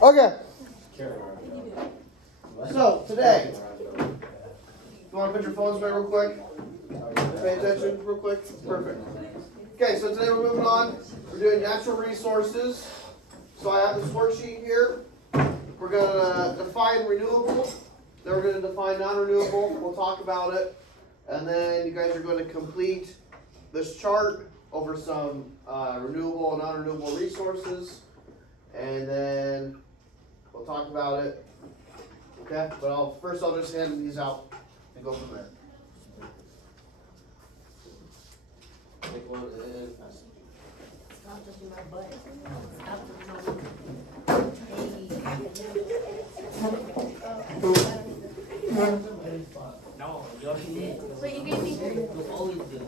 Okay. So today, you want to put your phones away real quick? Pay attention real quick. Perfect. Okay, so today we're moving on. We're doing natural resources. So I have this worksheet here. We're going to define renewable. Then we're going to define non-renewable. We'll talk about it. And then you guys are going to complete this chart over some renewable and non-renewable resources. And then we'll talk about it. Okay, but first I'll just hand these out and go from there. Take one and pass it. Stop touching my butt. Stop touching No, you already did. Wait, you gave me three. You always do.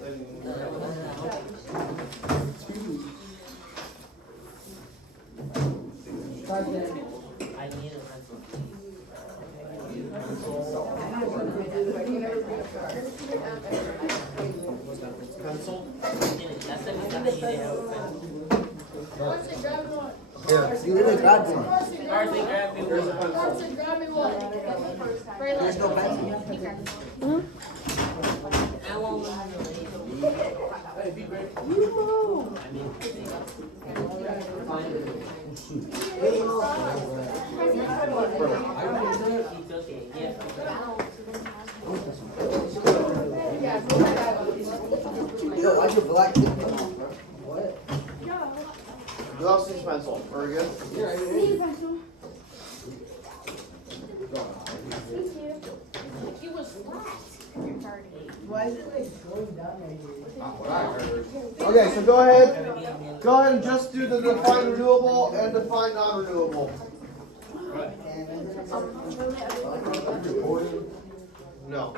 I need a pencil. Pencil? Last time you got it, you didn't have a pencil. Here, you really grabbed one. Marcy, grab me Here's a one. pencil. Grab me one. There's no pencil. I won't lose It's okay, Yo, why'd your black tip come off, bro? What? Who else needs pencil? Very good. It was flat. Why is it like going down right here? Not what I heard. Okay, so go ahead. Go ahead and just do the define renewable and define non-renewable. No.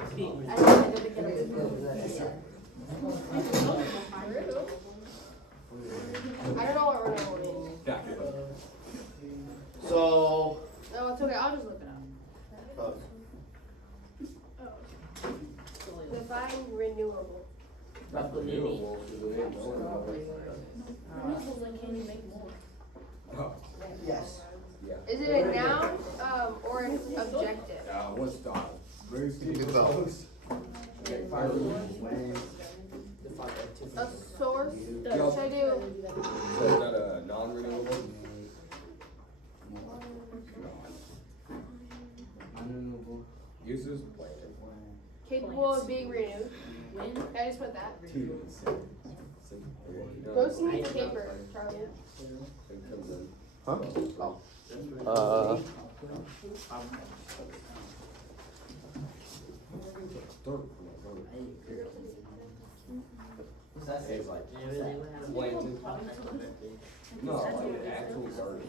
I don't know what renewable is. Yeah. So. No, it's okay. I'll just look it up. Define renewable. Renewable is the name. Renewables, like, can you make more? Oh, Yes. yeah. Is it a noun or an objective? What's the raise to Good the job. host? Get fired. A source? Should I do? So is that a non-renewable? Uses Capable of being renewed. Can I just put that? two. Go see the paper, Charlie. Huh? Oh. No, like actual garden.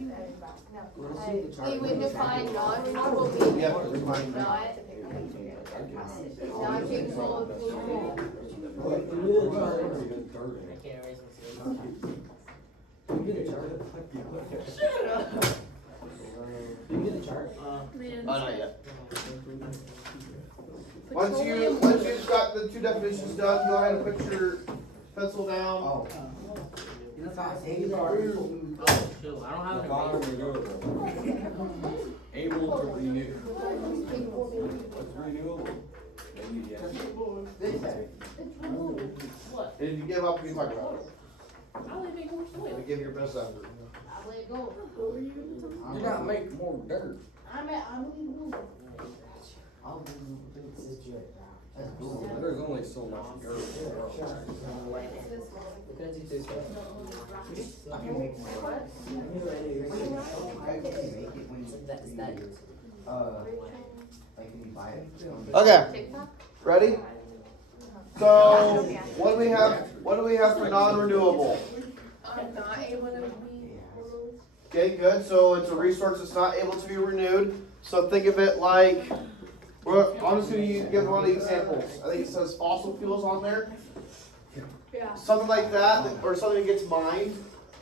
We would define non-renewable being Yeah, define. not capable of being renewed. I can't erase You get a chart? Oh, not yet. Once you've got the two definitions done, go ahead and put your pencil down. Oh. You know, how Amy already told me. Oh, shoot, I don't have Non-renewable. Able to renew. What's renewable? Maybe yes. What? And if you give up, we can talk about it. I'll leave it more soil. We give your best effort. I'll let it go. Do not make more dirt. I'm leaving. I'll do this jet. That's cool. There's only so much dirt. I can make more. I can make it when That's that. like when you buy it. Okay, TikTok? ready? So, what do we have for non-renewable? I'm not able to be. Okay, good. So it's a resource that's not able to be renewed. So think of it like, I'm just going to give one of the examples. I think it says fossil fuels on there. Yeah. Something like that, or something that gets mined,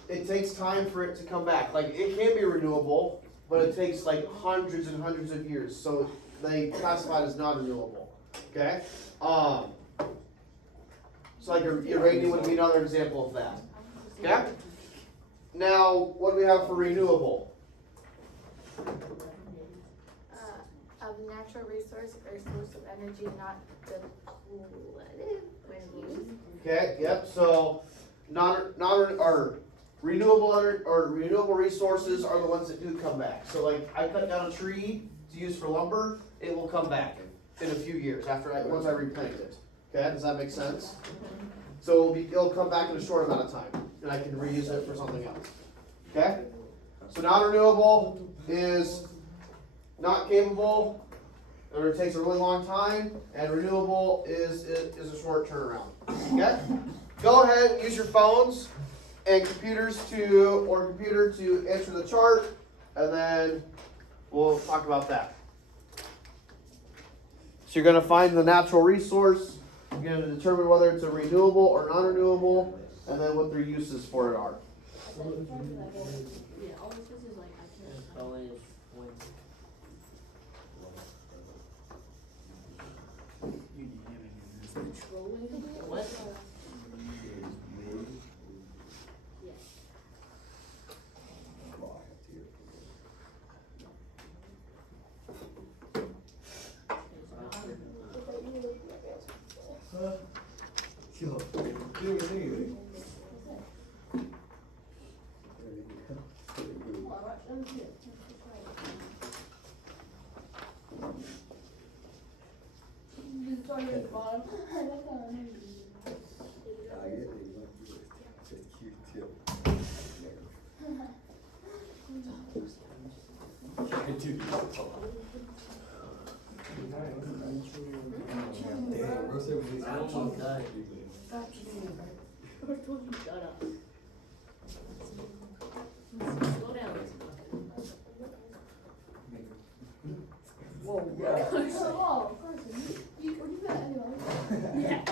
it takes time for it to come back. Like, it can be renewable, but it takes like hundreds and hundreds of years. So they classify it as non-renewable. Okay? So like uranium would be another example of that. Okay? Now, what do we have for renewable? Of natural resource or source of energy not depleted when used. Okay, yep, so renewable resources are the ones that do come back. So like, I cut down a tree to use for lumber, it will come back in a few years once I replant it. Okay, does that make sense? So it'll come back in a short amount of time, and I can reuse it for something else. Okay? So non-renewable is not capable, or it takes a really long time, and renewable is a short turnaround. Okay? Go ahead, use your phones and computer to answer the chart, and then we'll talk about that. So you're going to find the natural resource, you're going to determine whether it's a renewable or non-renewable, and then what their uses for it are. What? Slow down. Whoa, yeah. Yeah.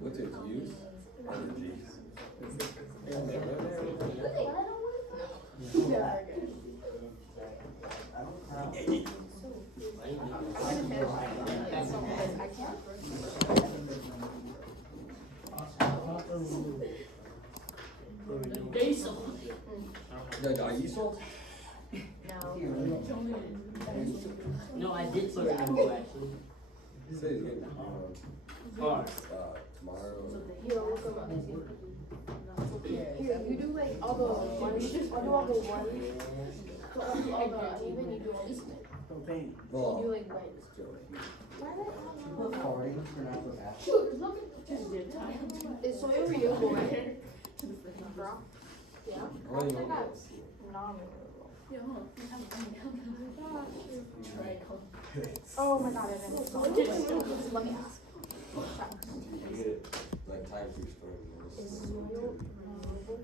What's its use? Energy. Diesel. The diesel? No, I did put renewable actually. Say it again. Car. Tomorrow. Here, you do like all the ones, I'll do all the ones. So I'll do all the uneven, you do all the cement. You Well, do like white. Shoot, look Is soil renewable, right? Yeah. renewable. Oh my god, I didn't know. Let me ask. You get it like time through storm. Is soil renewable?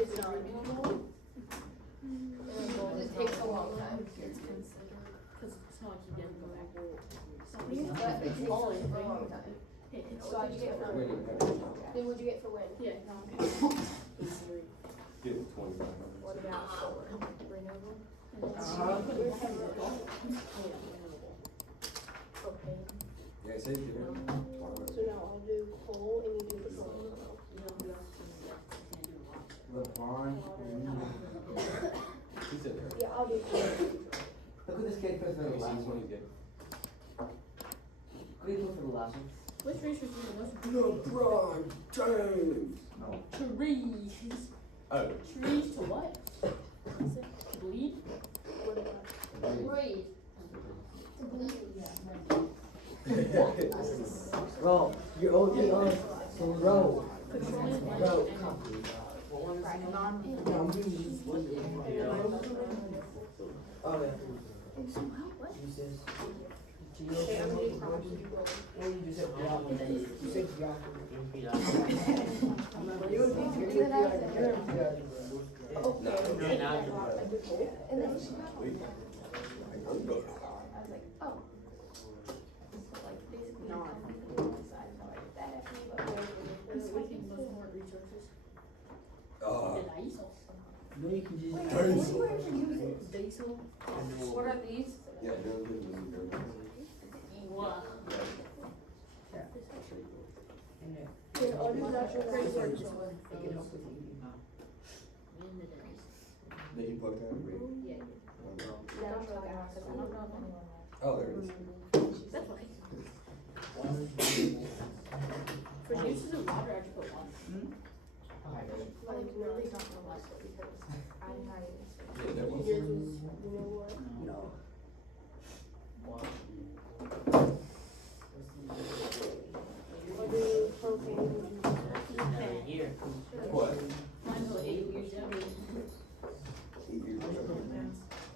Is it renewable? It takes a long time. It's considered, cause it's not like you get to go back. But it takes a long time. So how'd you get for, then what'd you get for wind? Yeah. Get it 25. What about solar? Renewable? Okay. Yeah, say it. So now I'll do coal and you do the solar. He said that. Yeah, I'll do coal. Look at this kid put for the He's last one one. he's getting. What do you put for the last one? Which research is the most LeBron James. trees? Oh. Trees to what? Bleed? Breathe. Bro, you're OD on. Bro. Bro, come. Oh, yeah. Jesus. Okay, I'm gonna do promise you do gold. What did you say? You said You're in algebra. And then, I was like, oh. So like basically non. This weekend was more resources. Uh, Than ISO. No, you can just. Wait, what do you actually use it? Diesel. What are these? Yeah, they're good with them. What? And then. Yeah, all these natural resources. Just one, pick it up with you. Did you plug that in? Natural gas. Oh, there it is. That's fine. For juices and water, I just put one. Like, Really don't know what, because I'm not even. Yeah, that was. yours was, you know what? No. What do propane would you use? What? Mine's like 8 years old. 8 years ago.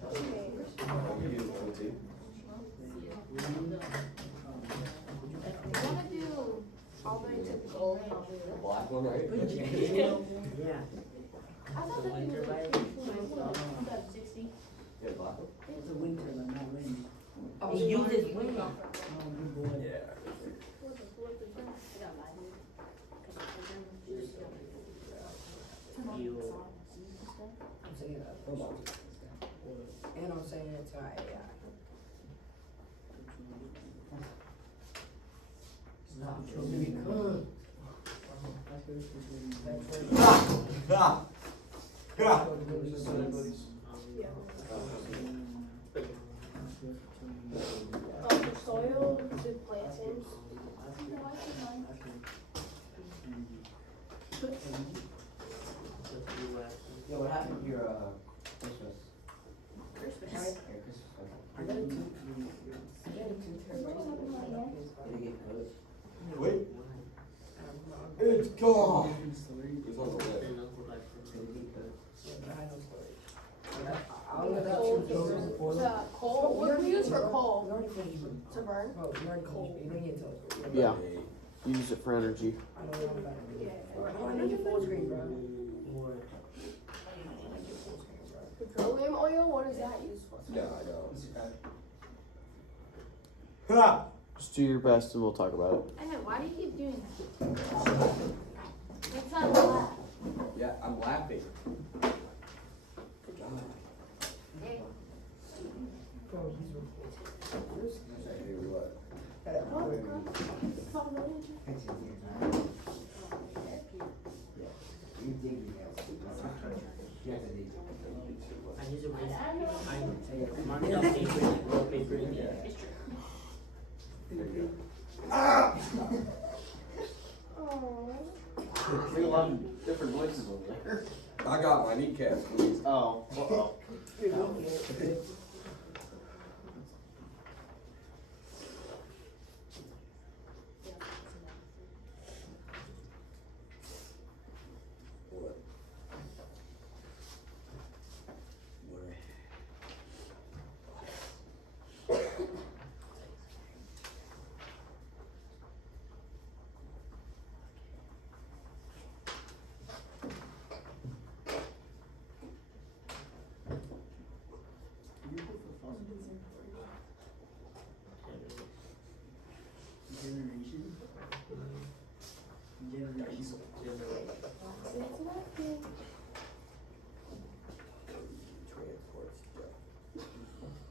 Okay. We use one too. I wanna do all the way to gold. The black one, right? Yeah. I thought that was like 60. Yeah, black one. It's a wind turbine, not wind. Oh, It so you uses wanna wind. do- Oh, good boy. Yeah. I'm saying that. And I'm saying it's our AI. The soil to plant in. Yo, what happened to your Christmas? Christmas. Yeah, Christmas. I got a two. I got a two turbine. Did it get cut? Wait, it's gone. It's on the left. Did it get cut? I'll let that two go. To coal, what do we use for We coal? already finished them. To burn? Bro, you already finished. You don't get to it. Yeah. Use it for energy. I don't know about it. I need your full screen, bro. Petroleum oil, what is that used for? No, I don't. Just do your best and we'll talk about it. I know, why do you keep doing that? That's not laugh. Yeah, I'm laughing. Hey, Bro, he's recording. Hey, what? Fix it here, man. You dig it out. You have to dig it. I use it mark it up paper, roll paper in there. it's true. We have a lot of different voices over there. I got my kneecaps, please. Oh, uh-oh. What? What? Transport stuff.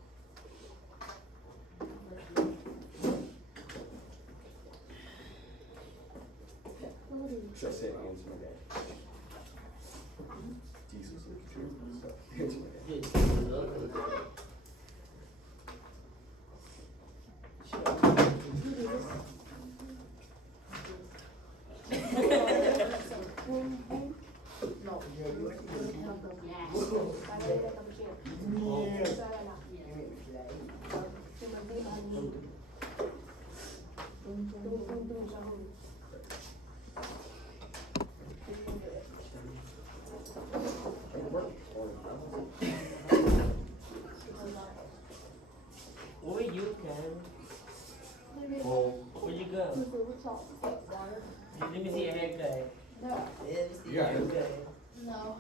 Should I say it against my dad? Jesus, transport stuff. Against my dad. Where were you, Ken? Well, Where'd you go? Let me see your haircut. you got it. No.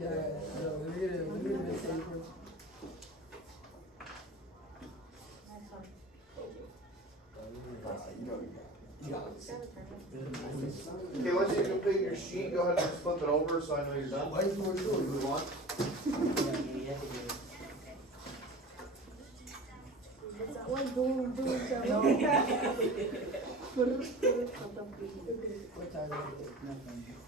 Yeah, no, we're gonna miss it. You know you got it. Okay, once you complete your sheet, go ahead and flip it over so I know you're done. Move on. What time is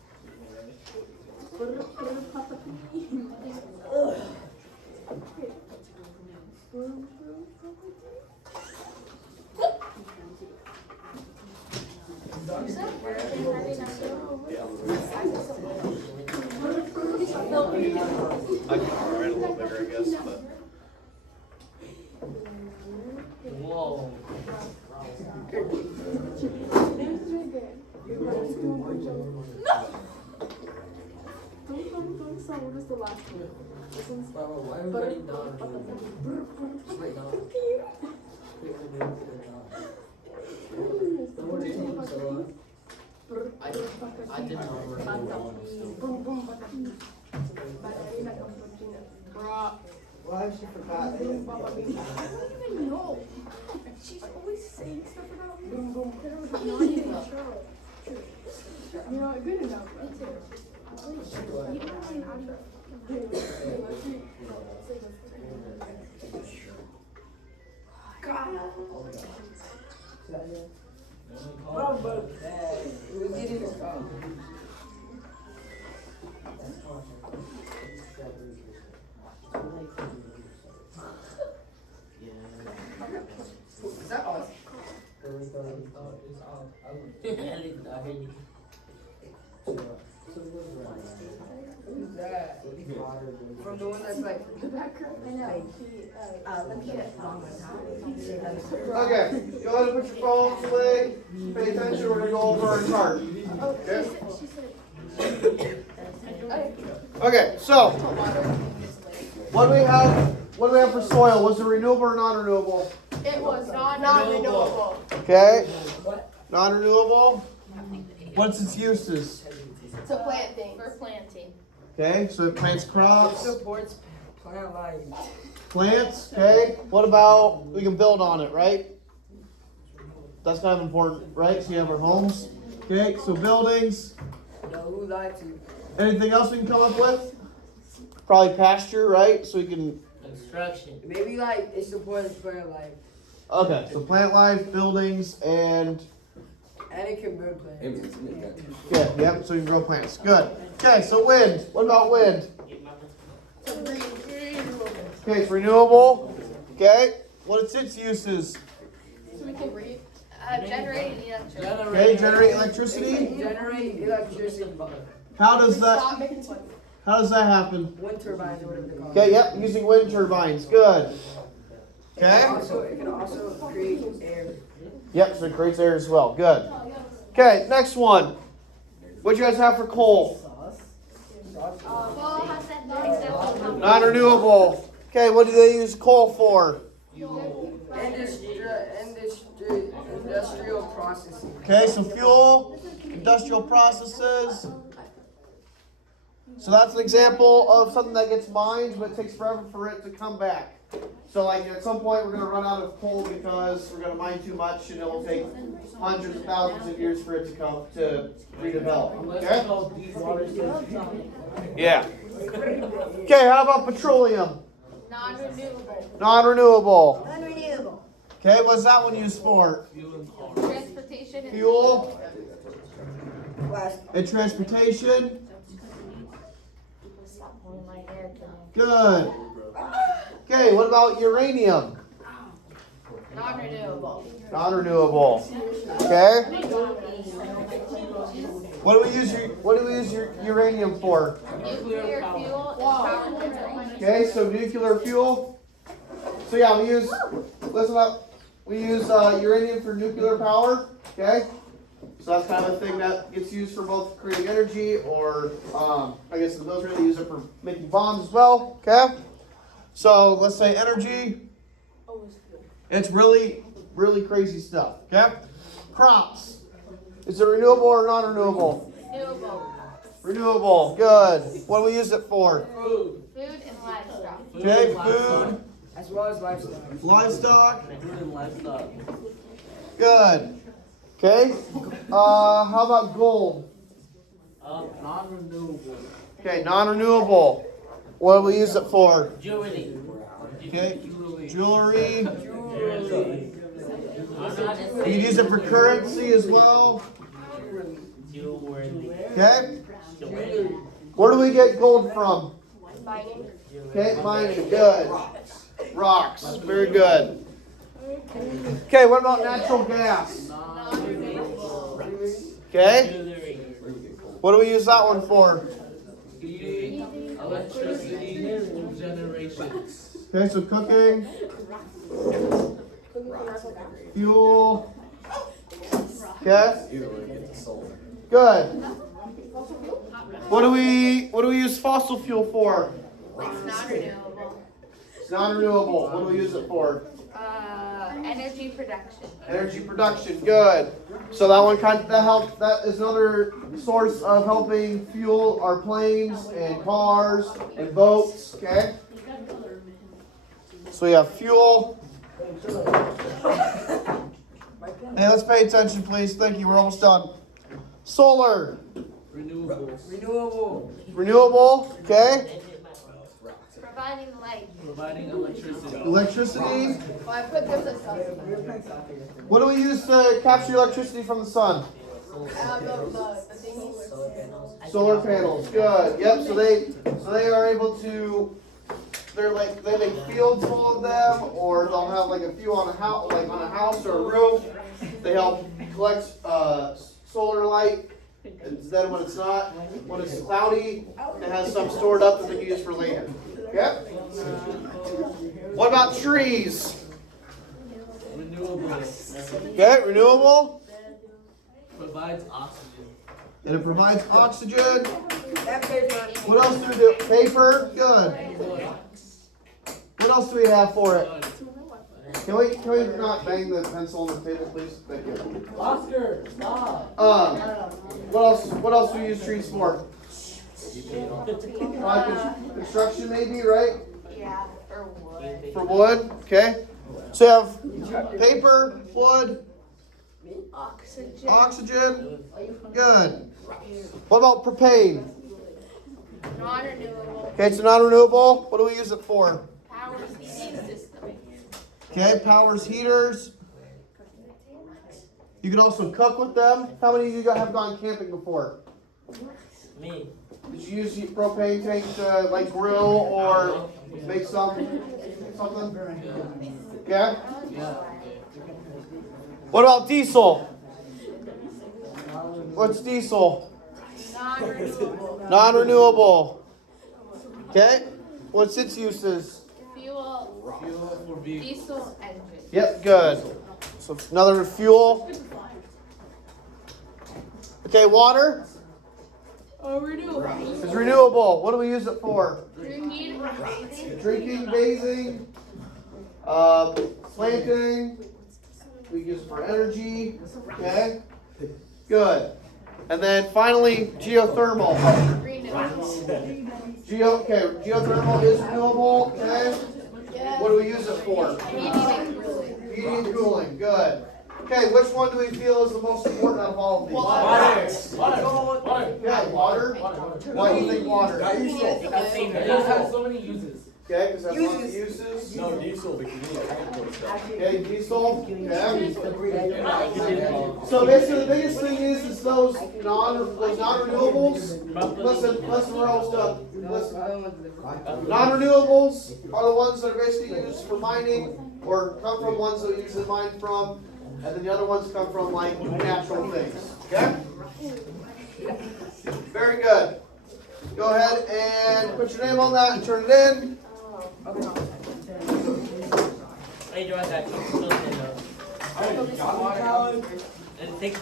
I can write a little bigger, I guess, but. Whoa. What is the last one? This one's why are we writing down? Just write down. What are you taking so long? I did not work. Well, I actually forgot. I don't even know. She's always saying stuff about boom boom. Not even sure. You know, good enough. Me too. You don't have an outro. We didn't even come. Is that us? Who's that? From the one that's like The background. I know. Okay, go ahead and put your phones away. Pay attention, we're gonna go over our chart. Oh, Okay. she said. Okay, so what do we have for soil? Was it renewable or non-renewable? It was non-renewable. Okay. Non-renewable. What's its uses? To plant things. For planting. Okay, so it plants crops, supports plant life. plants. Okay. What about we can build on it, right? That's kind of important, right? So you have our homes. Okay, so buildings. Yo, who lied to you? Anything else we can come up with? Probably pasture, right? So we can. Construction. Maybe like it supports plant life. Okay, so plant life, buildings, and And it can build plants. yeah, yep. So you can grow plants. Good. Okay, so wind. What about wind? Okay, it's renewable. Okay, what's its uses? So we can read. Generating electricity. Okay, generate electricity. Generate electricity. How does that? Stop making fun. How does that happen? Wind turbines or whatever they call Okay, yep, using wind turbines. Good. Okay. It can also create air. Yep, so it creates air as well. Good. Okay, next one. What do you guys have for coal? Well, how's that example? Non-renewable. Okay, what do they use coal for? Industrial processing. Okay, so fuel, industrial processes. So that's an example of something that gets mined, but it takes forever for it to come back. So like at some point we're going to run out of coal because we're going to mine too much and it will take hundreds of thousands of years for it to come to redevelop. Okay? Yeah. Okay, how about petroleum? Non-renewable. Non-renewable. Unrenewable. Okay, what's that one used for? Transportation and Fuel and transportation. Stop holding my hair. Good. Okay, what about uranium? Non-renewable. Non-renewable. Okay. What do we use uranium for? Nuclear fuel and power generation. Okay, so nuclear fuel. So yeah, listen up. We use uranium for nuclear power. Okay. So that's kind of a thing that gets used for both creating energy or, I guess the military, they use it for making bombs as well. Okay. So let's say energy. It's really, really crazy stuff. Okay. Crops. Is it renewable or non-renewable? Renewable. Renewable. Good. What do we use it for? Food and livestock. Okay. Food. As well as livestock. Livestock. Food and livestock. Good. Okay. How about gold? Non-renewable. Okay, non-renewable. What do we use it for? Jewelry. Okay. Jewelry. You can use it for currency as well. Okay? Where do we get gold from? Mining. Okay, mining, good. Rocks, very good. Okay, what about natural gas? Okay, what do we use that one for? Electricity generation. Okay, so cooking, fuel. Okay, good. What do we use fossil fuel for? It's not renewable. It's non-renewable. What do we use it for? Energy production. Energy production, good. So that one that is another source of helping fuel our planes and cars and boats, okay? So we have fuel. Hey, let's pay attention, please. Thank you. We're almost done. Solar. Renewable. Renewable, okay? Providing light. Providing electricity. Electricity. Well, I put this at something. What do we use to capture electricity from the sun? The thingies. Solar panels, good. Yep. So they are able to. They're like they make fields full of them, or they'll have like a few on a house, like on a house or a roof. They help collect solar light. And then when it's not, when it's cloudy, it has some stored up that they can use for later. Yep. What about trees? Renewable. Okay, renewable. Provides oxygen. And it provides oxygen. That paper. What else do we do? Paper. Good. What else do we have for it? Can we not bang the pencil on the table, please? Thank you. Oscar, stop. What else do we use trees for? Construction maybe, right? Yeah, for wood. For wood, okay. So you have paper, wood, Oxygen. oxygen. Good. What about propane? Non-renewable. Okay, it's non-renewable. What do we use it for? Power heating system. Okay, powers heaters. You can also cook with them. How many of you have gone camping before? Me. Did you use the propane tank to like grill or make something? Yeah? Yeah. What about diesel? What's diesel? Non-renewable. Non-renewable. Okay? What's its uses? Fuel. Fuel for vehicles. Diesel engine. Yep, good. So another fuel. Okay, water Renewable. is renewable. What do we use it for? Drinking. Bathing. Drinking, bathing, planting. We use it for energy. Okay, good. And then finally, geothermal. Renewable. Geothermal is renewable. Okay. What do we use it for? Heating and cooling. Heating and cooling. Good. Okay, which one do we feel is the most important out of all of these? Water. Yeah, water. Why do you think water? It has so many uses. Okay, because that's lots of uses. No, diesel, because you need to transport stuff. Okay, diesel. Okay. So basically, the biggest thing is those non-renewables. Listen, we're almost done. Listen. Non-renewables are the ones that are basically used for mining, or come from ones that we usually mine from, and then the other ones come from like natural things. Okay. Very good. Go ahead and put your name on that and turn it in. Hey, drive that. And take the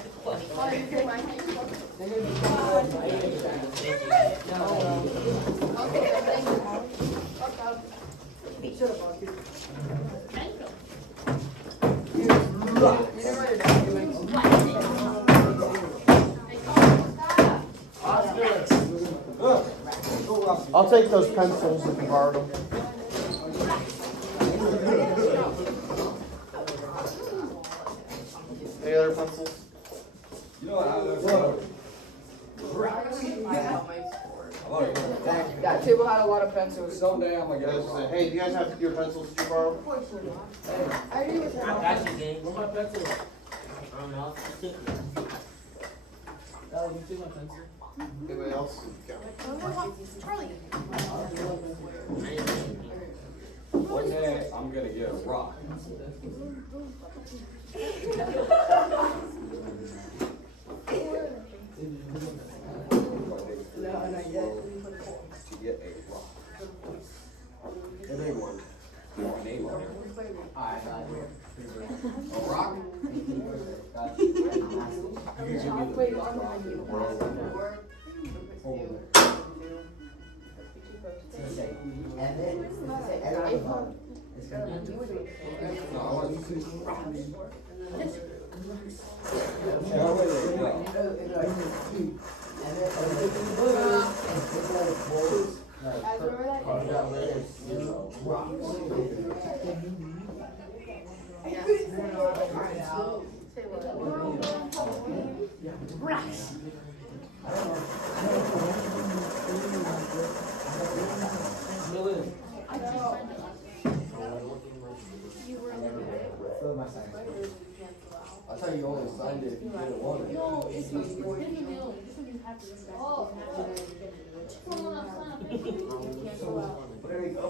I'll take those pencils if you borrowed them. Any other pencils? You know what? That table had a lot of pencils. Someday I'm gonna get it Guys, wrong. hey, do you guys have your pencils to borrow? I agree with I got you, gang. Where's my pencil? I don't know. You took it. You took my pencil. Anybody else? Go. Charlie. I ain't taking it. One day I'm gonna get a rock. No, not yet. To get a rock. And they won. Your name on it. A rock? And then, and I it's gonna be. No, I want to see rock. Say what? I thought you only signed it if you didn't want it. No, it's not. Oh. There you go.